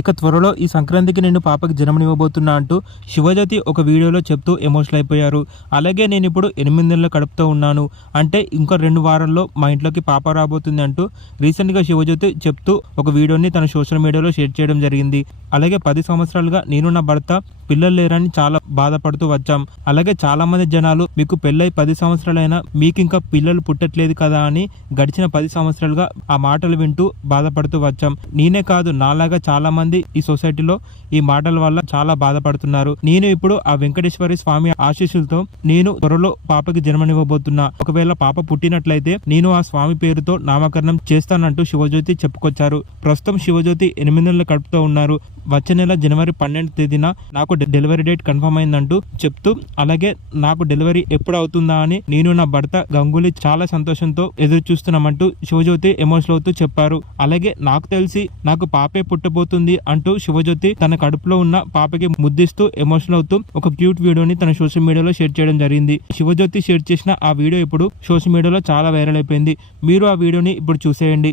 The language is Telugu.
ఇక త్వరలో ఈ సంక్రాంతికి నేను పాపకి జన్మనివ్వబోతున్నా అంటూ శివజ్యోతి ఒక వీడియోలో చెప్తూ ఎమోషనల్ అయిపోయారు. అలాగే నేను ఇప్పుడు 8 నెలల కడుపుతో ఉన్నాను, అంటే ఇంకా 2 వారాల్లో మా ఇంట్లోకి పాప రాబోతుంది అంటూ రీసెంట్గా శివజ్యోతి చెప్తూ ఒక వీడియోని తన సోషల్ మీడియాలో షేర్ చేయడం జరిగింది. అలాగే 10 సంవత్సరాలుగా నేను నా భర్త పిల్లలు లేరని చాలా బాధపడుతూ వచ్చాం. అలాగే చాలా మంది జనాలు మీకు పెళ్ళై 10 సంవత్సరాలైనా మీకు ఇంకా పిల్లలు పుట్టట్లేదు కదా అని గడిచిన 10 సంవత్సరాలుగా ఆ మాటలు వింటూ బాధపడుతూ వచ్చాం. నేనే కాదు, నాలాగా చాలా మంది ఈ సొసైటీలో ఈ మాటల వల్ల చాలా బాధపడుతున్నారు. నేను ఇప్పుడు ఆ వెంకటేశ్వర స్వామి ఆశీస్సులతో నేను త్వరలో పాపకి జన్మనివ్వబోతున్నా. ఒకవేళ పాప పుట్టినట్లయితే నేను ఆ స్వామి పేరుతో నామకరణం చేస్తానంటూ శివజ్యోతి చెప్పుకొచ్చారు. ప్రస్తుతం శివజ్యోతి 8 నెలల కడుపుతో ఉన్నారు. వచ్చే నెల జనవరి 12వ తేదీన నాకు డెలివరీ డేట్ కన్ఫర్మ్ అయిందంటూ చెప్తూ, అలాగే నాకు డెలివరీ ఎప్పుడు అవుతుందా అని నేను నా భర్త గంగూలీ చాలా సంతోషంతో ఎదురు చూస్తున్నామంటూ శివజ్యోతి ఎమోషనల్ అవుతూ చెప్పారు. అలాగే నాకు తెలిసి నాకు పాపే పుట్టబోతుంది అంటూ శివజ్యోతి తన కడుపులో ఉన్న పాపకి ముద్దిస్తూ ఎమోషనల్ అవుతూ ఒక క్యూట్ వీడియోని తన సోషల్ మీడియాలో షేర్ చేయడం జరిగింది. శివజ్యోతి షేర్ చేసిన ఆ వీడియో ఇప్పుడు సోషల్ మీడియాలో చాలా వైరల్ అయిపోయింది. మీరు ఆ వీడియోని ఇప్పుడు చూసేయండి.